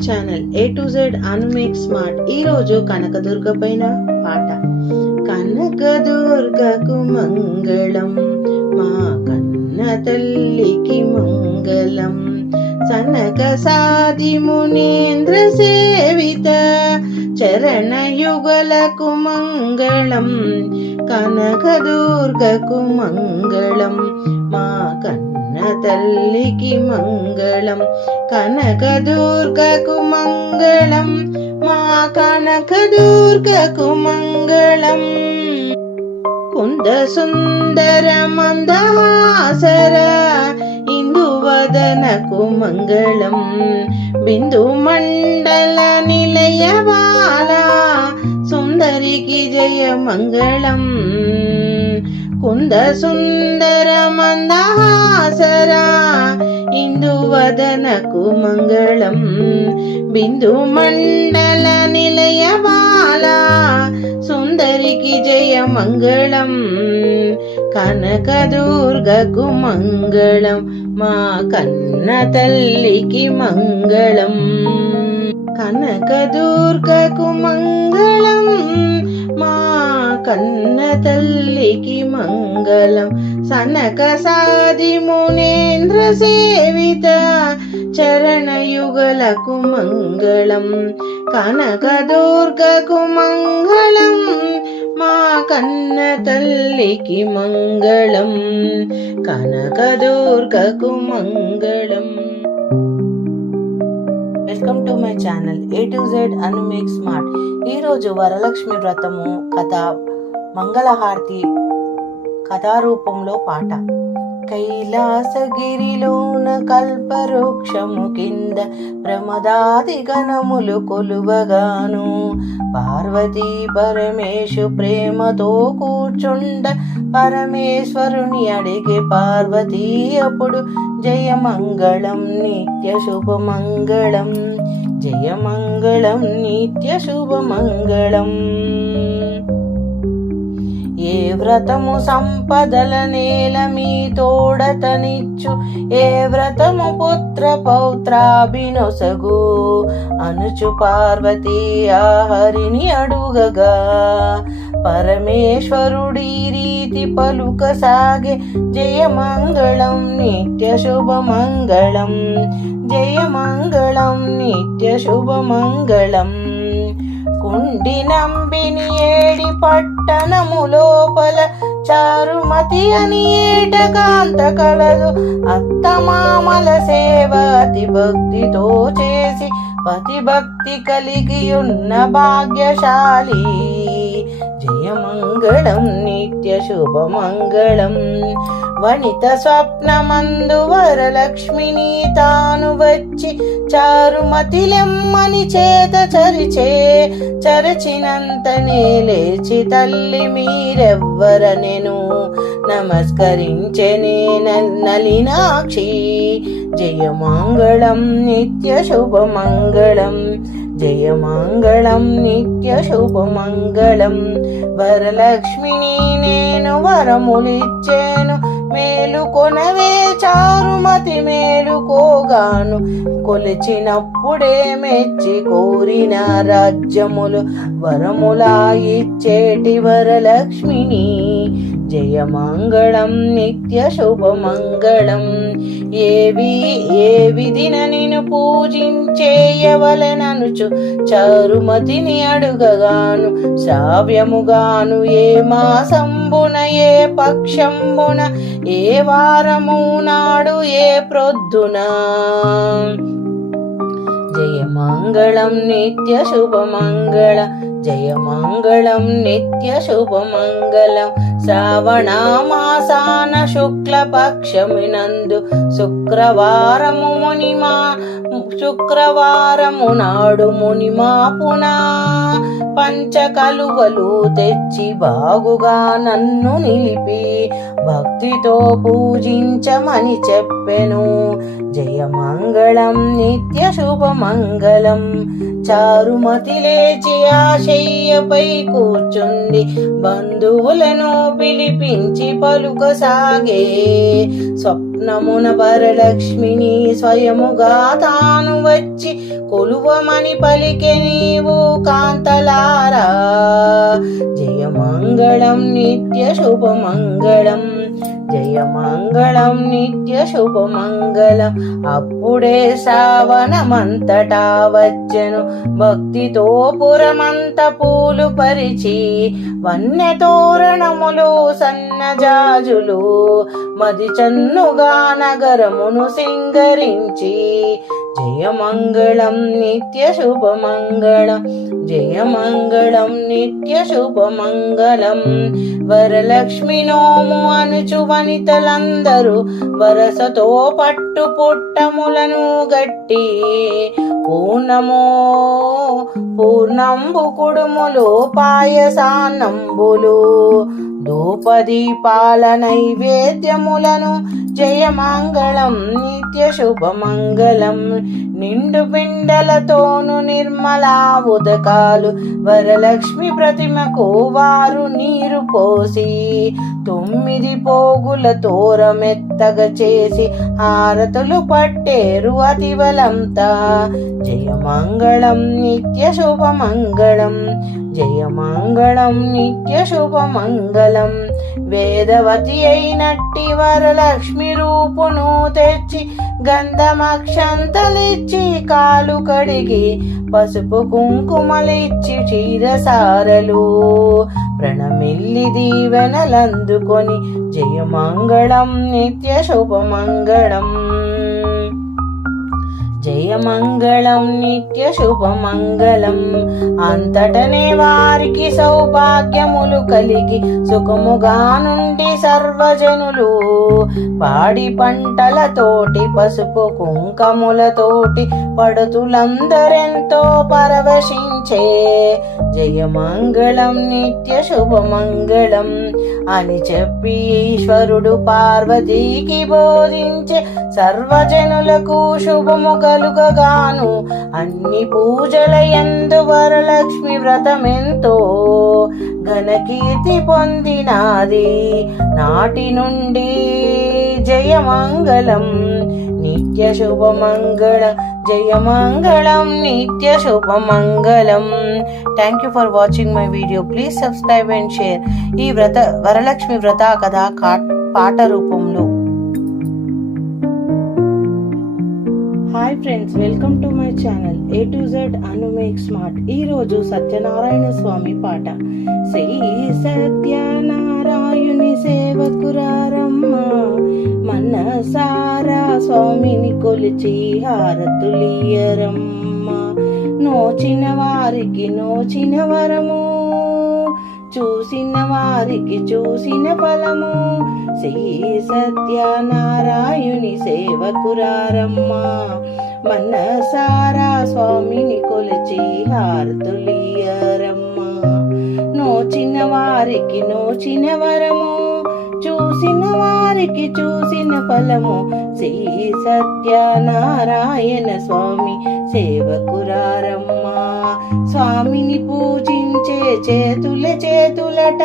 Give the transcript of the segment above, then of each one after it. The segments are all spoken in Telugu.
Channel A to Z Anu make smart ఈ రోజు కనకదుర్గ పైన పాట. కనకదుర్గకు మంగళం మా కన్న తల్లికి మంగళం. సనక సాది మునీంద్ర సేవిత చరణ యుగలకు మంగళం. కనకదుర్గకు మంగళం మా కన్న తల్లికి మంగళం. కనకదుర్గకు మంగళం మా కనకదుర్గకు మంగళం కుంద సుందర మందహాసర ఇందువదనకు మంగళం బిందు మండల నిలయ బాల సుందరికి జయ మంగళం కుంద సుందర మందహాసర ఇందువదనకు మంగళం బిందు మండల నిలయ బాల సుందరికి జయ మంగళం కనకదుర్గకు మంగళం మా కన్న తల్లికి మంగళం కనకదుర్గకు మంగళం మా కన్న తల్లికి మంగళం. సనక సాది మునేంద్ర సేవిత చరణయుగలకు మంగళం. కనకదుర్గకు మంగళం మా కన్న తల్లికి మంగళం కనకదుర్గకు మంగళం. Welcome to my channel A to Z Anu make smart. ఈరోజు వరలక్ష్మి వ్రతము కథ మంగళహారతి కథారూపంలో పాట. కైలాసగిరిలోన కల్పవృక్షము కింద ప్రమదాది గణములు కొలువగాను. పార్వతీ పరమేశు ప్రేమతో కూర్చుండ పరమేశ్వరుని అడిగే పార్వతీ అప్పుడు జయమంగళం నిత్య శుభమంగళం. జయమంగళం నిత్య శుభమంగళం. ఏ వ్రతము సంపదల నేల మీ తోడతనిచ్చు. ఏ వ్రతము పుత్ర పౌత్రాభినొసగు. అనుచు పార్వతీ ఆహరిని అడుగగా. పరమేశ్వరుడి రీతి పలుక సాగే. జయమంగళం నిత్య శుభమంగళం జయమంగళం నిత్య శుభమంగళం ఉండి నంబిని ఏడి పట్టణము లోపల చారుమతి అని ఏటకాంత కలదు. అత్తమామల సేవ అతి భక్తితో చేసి పతి భక్తి కలిగి ఉన్న భాగ్యశాలి. జయమంగళం నిత్య శుభమంగళం వనిత స్వప్నమందు వరలక్ష్మిని తాను వచ్చి చారుమతిలెమ్మని చేత చరిచే చరచినంతనే లేచి తల్లి మీరెవ్వరనెను. నమస్కరించెనే నలినాక్షి జయమంగళం నిత్య శుభమంగళం జయమంగళం నిత్య శుభమంగళం. వరలక్ష్మిని నేను వరములిచ్చేను మేలుకొనవే చారుమతి మేలుకోగాను. కొలిచినప్పుడే మెచ్చి కోరిన రాజ్యములు వరములా ఇచ్చేటి వరలక్ష్మిని. జయమంగళం నిత్య శుభమంగళం. ఏవి ఏ విధిన నిన్ను పూజించేయవలననుచు చారుమతిని అడుగగాను శ్రావ్యముగాను ఏ మాసంబున ఏ పక్షంబున ఏ వారము నాడు ఏ ప్రొద్దున. జయమంగళం నిత్య శుభమంగళ జయమంగళం నిత్య శుభమంగళం. శ్రావణమాసాన శుక్లపక్షమినందు శుక్రవారము మునిమా శుక్రవారము నాడు మునిమా పునా. పంచకలువలు తెచ్చి బాగుగా నన్ను నిలిపి భక్తితో పూజించమని చెప్పెను. జయమంగళం నిత్య శుభమంగళం. చారుమతి లేచి ఆశయ్యపై కూర్చుంది. బంధువులను పిలిపించి పలుకసాగే స్వప్నమున వరలక్ష్మిని స్వయముగా తాను వచ్చి కొలువమని పలికె నీవు కాంతలారా. జయమంగళం నిత్య శుభమంగళం. జయమంగళం నిత్య శుభమంగళం. అప్పుడే శ్రావణమంతటా వచ్చెను. భక్తితో పురమంత పూలు పరిచి వన్య తోరణములు సన్నజాజులు మది చన్నుగా నగరమును సింగరించి జయమంగళం నిత్య శుభమంగళం. జయమంగళం నిత్య శుభమంగళం. వరలక్ష్మి నోము అనుచు వనితలందరూ వరసతో పట్టు పుట్టములను గట్టి పూర్ణమో పూర్ణంబు కుడుములు పాయసానంబులు ధూపదీపాల నైవేద్యములను జయమంగళం నిత్య శుభమంగళం నిండు పిండలతోను నిర్మలా ఉదకాలు వరలక్ష్మి ప్రతిమకు వారు నీరు పోసి తొమ్మిది పోగుల తోరమెత్తగ చేసి హారతులు పట్టేరు అతివలంతా జయమంగళం నిత్య శుభమంగళం జయమంగళం నిత్య శుభమంగళం. వేదవతి అయినట్టి వరలక్ష్మి రూపును తెచ్చి గంధమక్షంతలిచ్చి కాలు కడిగి పసుపు కుంకుమలిచ్చి చీరసారలు ప్రణమిల్లి దీవెనలందుకొని జయమంగళం నిత్య శుభమంగళం. జయమంగళం నిత్య శుభమంగళం. అంతటనే వారికి సౌభాగ్యములు కలిగి సుఖముగా నుండి సర్వజనులు పాడి పంటలతోటి పసుపు కుంకములతోటి పడుతులందరెంతో పరవశించే జయమంగళం నిత్య శుభమంగళం అని చెప్పి ఈశ్వరుడు పార్వతీకి బోధించే సర్వజనులకు శుభము కలుగగాను. అన్ని పూజల ఎందు వరలక్ష్మి వ్రతమెంతో ఘనకీర్తి పొందినాది. నాటి నుండి జయమంగళం నిత్య శుభమంగళ జయమంగళం నిత్య శుభమంగళం. Thank you for watching my video please subscribe and share ఈ వ్రత వరలక్ష్మి వ్రత కథ కా- పాట రూపంలో. Hi friends welcome to my channel A to Z Anu make smart ఈరోజు సత్యనారాయణ స్వామి పాట. శ్రీ సత్యనారాయణి సేవకురారమ్మ మనసారా స్వామిని కొలిచి హారతులియరమ్మ నోచిన వారికి నోచిన వరము చూసిన వారికి చూసిన ఫలము. శ్రీ సత్యనారాయణి సేవకురారమ్మా. మనసారా స్వామిని కొలిచి హారతులియరమ్మా నోచిన వారికి నోచిన వరము. చూసిన వారికి చూసిన ఫలము. శ్రీ సత్యనారాయణ స్వామి సేవకురారమ్మా. స్వామిని పూజి చేతుల చేతులట.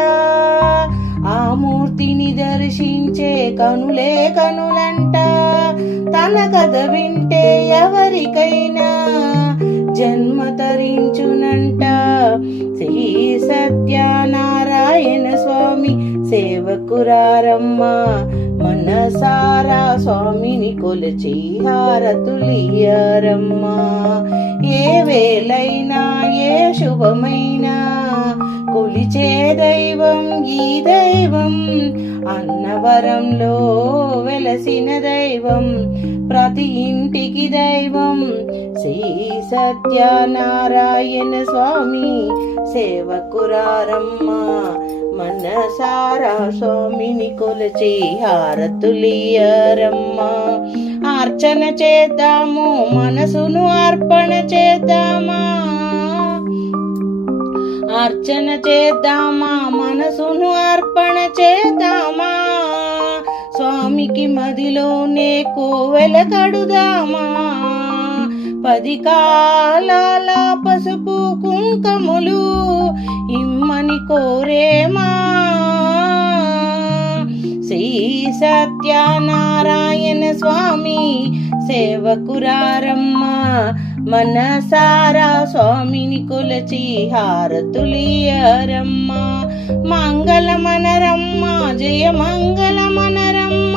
ఆ మూర్తిని దర్శించే కనులే కనులంట. తన కథ వింటే ఎవరికైనా జన్మ తరించునంట. శ్రీ సత్యనారాయణ స్వామి సేవకురారమ్మ మనసారా స్వామిని కొలిచి హారతులియరమ్మ ఏ వేలైనా ఏ శుభమైనా కొలిచే దైవం ఈ దైవం అన్నవరంలో వెలసిన దైవం ప్రతి ఇంటికి దైవం శ్రీ సత్యనారాయణ స్వామి సేవకురారమ్మ మనసారా స్వామిని కొలిచి హారతులియరమ్మ అర్చన చేద్దాము మనసును అర్పణ చేద్దామా? అర్చన చేద్దామా మనసును అర్పణ చేద్దామా? స్వామికి మదిలోనే కోవెల కడుదామా? పది కాలాల పసుపు కుంకములు ఇమ్మని కోరేమా? శ్రీ సత్యనారాయణ స్వామి సేవకురారమ్మ మనసారా స్వామిని కొలచి హారతులియరమ్మ. మంగళమనరమ్మ జయ మంగళమనరమ్మ.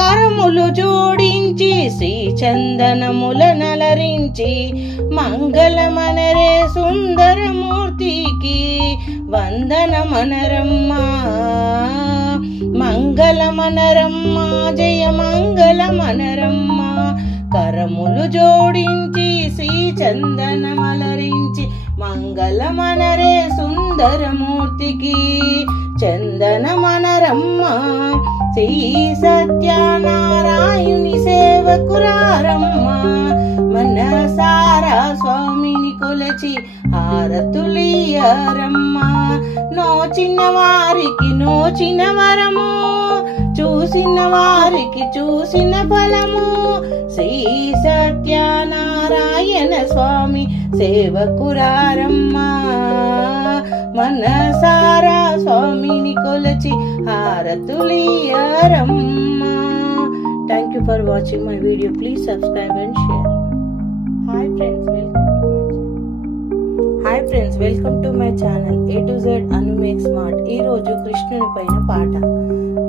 కరములు జోడించి శ్రీ చందనముల నలరించి మంగళమనరే సుందరమూర్తికి మంగల మనరమ్మ జయ మంగళమనరమ్మ. కరములు జోడించి చందనమలరించి మంగళమనరే సుందరమూర్తికి. చందనమనరమ్మ శ్రీ సత్యనారాయణి సేవకురారమ్మ. మనసారా స్వామిని కొలచి హారతులియరమ్మ నోచిన వారికి నోచిన వరము. చూసిన వారికి చూసిన ఫలము. శ్రీ సత్యనారాయణ స్వామి సేవకురారమ్మ. మనసారా స్వామిని కొలచి హారతులియరమ్మ thank you for watching my video please subscribe and share hi friends welcome hi friends welcome to my channel A to Z Anu make smart ఈరోజు కృష్ణుని పైన పాట.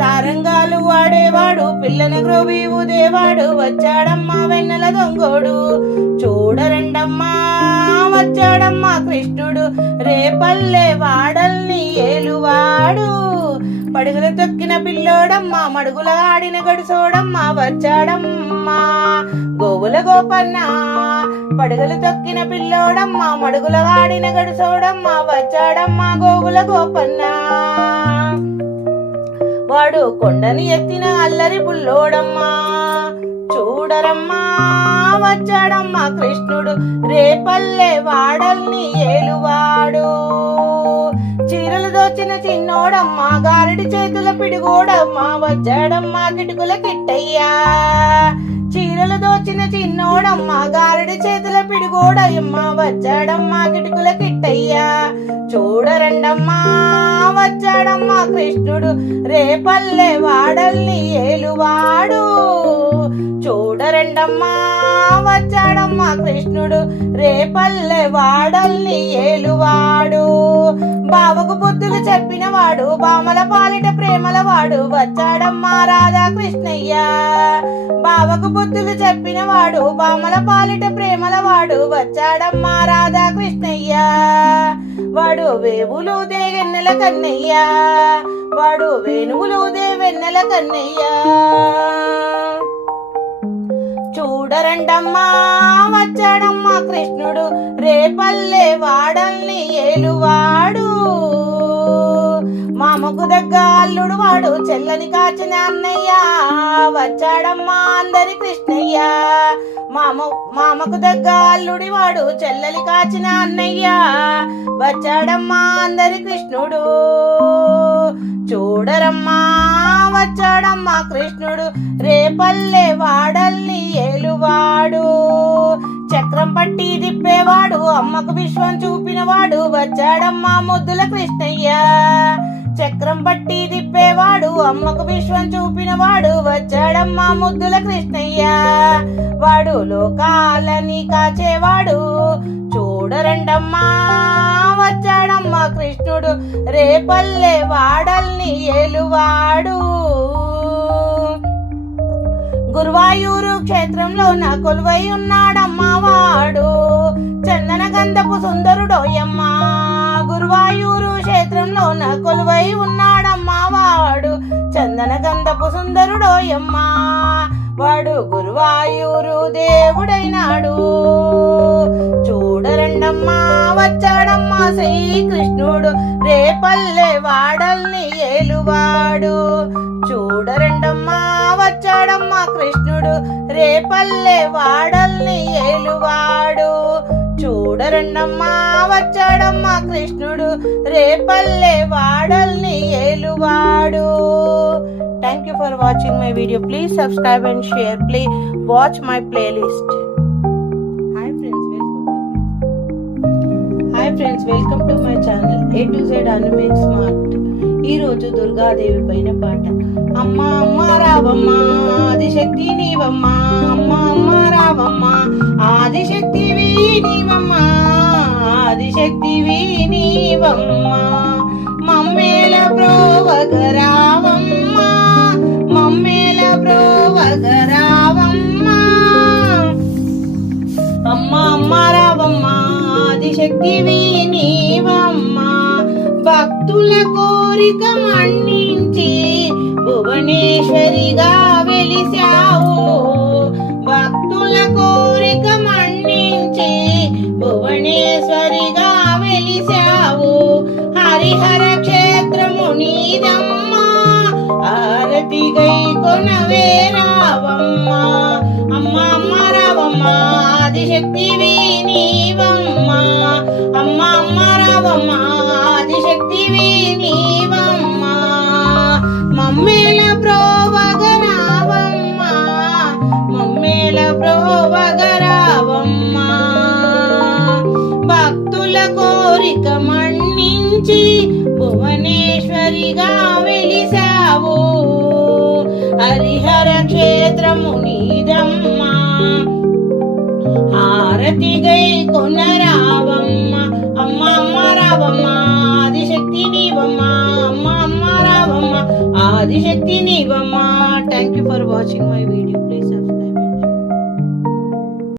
తారంగాలు వాడేవాడు పిల్లని గ్రోబి ఊదేవాడు వచ్చాడమ్మా వెన్నెల దొంగోడు. చూడరండమ్మా వచ్చాడమ్మా కృష్ణుడు రేపల్లె వాడల్ని ఏలువాడు. పడుగులు తొక్కిన పిల్లోడమ్మా మడుగుల ఆడిన గడుసోడమ్మా వచ్చాడమ్మా గోవుల గోపన్న. పడుగులు తొక్కిన పిల్లోడమ్మా మడుగుల ఆడిన గడుసోడమ్మా వచ్చాడమ్మా గోవుల గోపన్నా. వాడు కొండని ఎత్తిన అల్లరి పుల్లోడమ్మా చూడరమ్మా వచ్చాడమ్మా కృష్ణుడు. రేపల్లె వాడల్ని ఏలువాడు. చీరలు దోచిన చిన్నోడమ్మా గారడి చేతుల పిడిగోడమ్మా వచ్చాడమ్మా కిటుకుల కిట్టయ్యా. చీరలు దోచిన చిన్నోడమ్మా గారడి చేతుల పిడిగోడమ్మా వచ్చాడమ్మా కిటుకుల కిట్టయ్యా. చూడరండమ్మా వచ్చాడమ్మా కృష్ణుడు రేపల్లె వాడల్ని ఏలువాడు. చూడరండమ్మా వచ్చాడమ్మా కృష్ణుడు. రేపల్లె వాడల్ని ఏలువాడు. బావకు బుద్ధులు చెప్పిన వాడు బామల పాలిట ప్రేమల వాడు వచ్చాడమ్మా రాధాకృష్ణయ్య. బావకు బుద్ధులు చెప్పిన వాడు బామల పాలిట ప్రేమల వాడు వచ్చాడమ్మా రాధాకృష్ణయ్య. వాడు వేవులు దేగెన్నెల కన్నయ్య. వాడు వేణువులు దే వెన్నెల కన్నయ్య. చూడరండమ్మా వచ్చాడమ్మా కృష్ణుడు. రేపల్లె వాడల్ని ఏలువాడు. మామకు దగ్గ అల్లుడు వాడు చెల్లని కాచిన అన్నయ్య. వచ్చాడమ్మా అందరి కృష్ణయ్య. మామ మామకు దగ్గ అల్లుడి వాడు చెల్లెలి కాచిన అన్నయ్య. వచ్చాడమ్మా అందరి కృష్ణుడు. చూడరమ్మా వచ్చాడమ్మా కృష్ణుడు. రేపల్లె వాడల్ని ఏలువాడు. చక్రం పట్టి తిప్పేవాడు అమ్మకు విశ్వం చూపినవాడు వచ్చాడమ్మా ముద్దుల కృష్ణయ్య. చక్రం పట్టి తిప్పేవాడు అమ్మకు విశ్వం చూపినవాడు వచ్చాడమ్మా ముద్దుల కృష్ణయ్య. వాడు లోకాలని కాచేవాడు చూడరండమ్మా. కృష్ణుడు రేపల్లె వాడల్ని ఏలువాడు. గురువాయూరు క్షేత్రంలో నా కొలువై ఉన్నాడమ్మా వాడు. చందన గంధపు సుందరుడోయమ్మా గురువాయూరు క్షేత్రంలో నా కొలువై ఉన్నాడమ్మా వాడు. చందన గంధపు సుందరుడోయమ్మా వాడు గురువాయూరు దేవుడైనాడు. చూడరండమ్మా వచ్చాడమ్మా శ్రీకృష్ణుడు. రేపల్లె వాడల్ని ఏలువాడు. చూడరండమ్మా వచ్చాడమ్మా కృష్ణుడు. రేపల్లె వాడల్ని ఏలువాడు. చూడరండమ్మా వచ్చాడమ్మా కృష్ణుడు. రేపల్లె వాడల్ని ఏలువాడు. Thank you for watching my video please subscribe and share please watch my playlist hi friends welcome hi friends welcome to my channel A to Z animate smart ఈ రోజు దుర్గాదేవి పైన పాట. అమ్మ అమ్మ రావమ్మ ఆదిశక్తి నీవమ్మ. అమ్మ అమ్మ రావమ్మ ఆదిశక్తివి నీవమ్మ. ఆదిశక్తివి నీవమ్మ. మమ్మేల ప్రోవగరావమ్మ అమ్మ ఆదిశక్తివి నీవమ్మ భక్తుల కోరిక మన్నించి భువనేశ్వరిగా వెలిశావు. భక్తుల కోరిక మన్నించి భువనేశ్వరిగా వెలిశావు. హరిహర క్షేత్రము నీదమ్మా ఆరతి గై కొనవే రావమ్మ అమ్మ అమ్మ ఆదిశక్తివి నీవమ్మ. అమ్మ అమ్మ రావమ్మ. ఆదిశక్తివి నీవమ్మ. మమ్మేల ప్రోవగ రావమ్మ మమ్మేల ప్రోవగ రావమ్మ భక్తుల కోరిక మన్నించి భువనేశ్వరిగా వెలిసావు హరిహర క్షేత్రము నీదమ్మ. ప్రతిగై గై కొనరావమ్మ. అమ్మ అమ్మ రావమ్మ ఆదిశక్తి నీవమ్మ. అమ్మ అమ్మ రావమ్మ ఆదిశక్తి నీవమ్మ. Thank you for watching my video please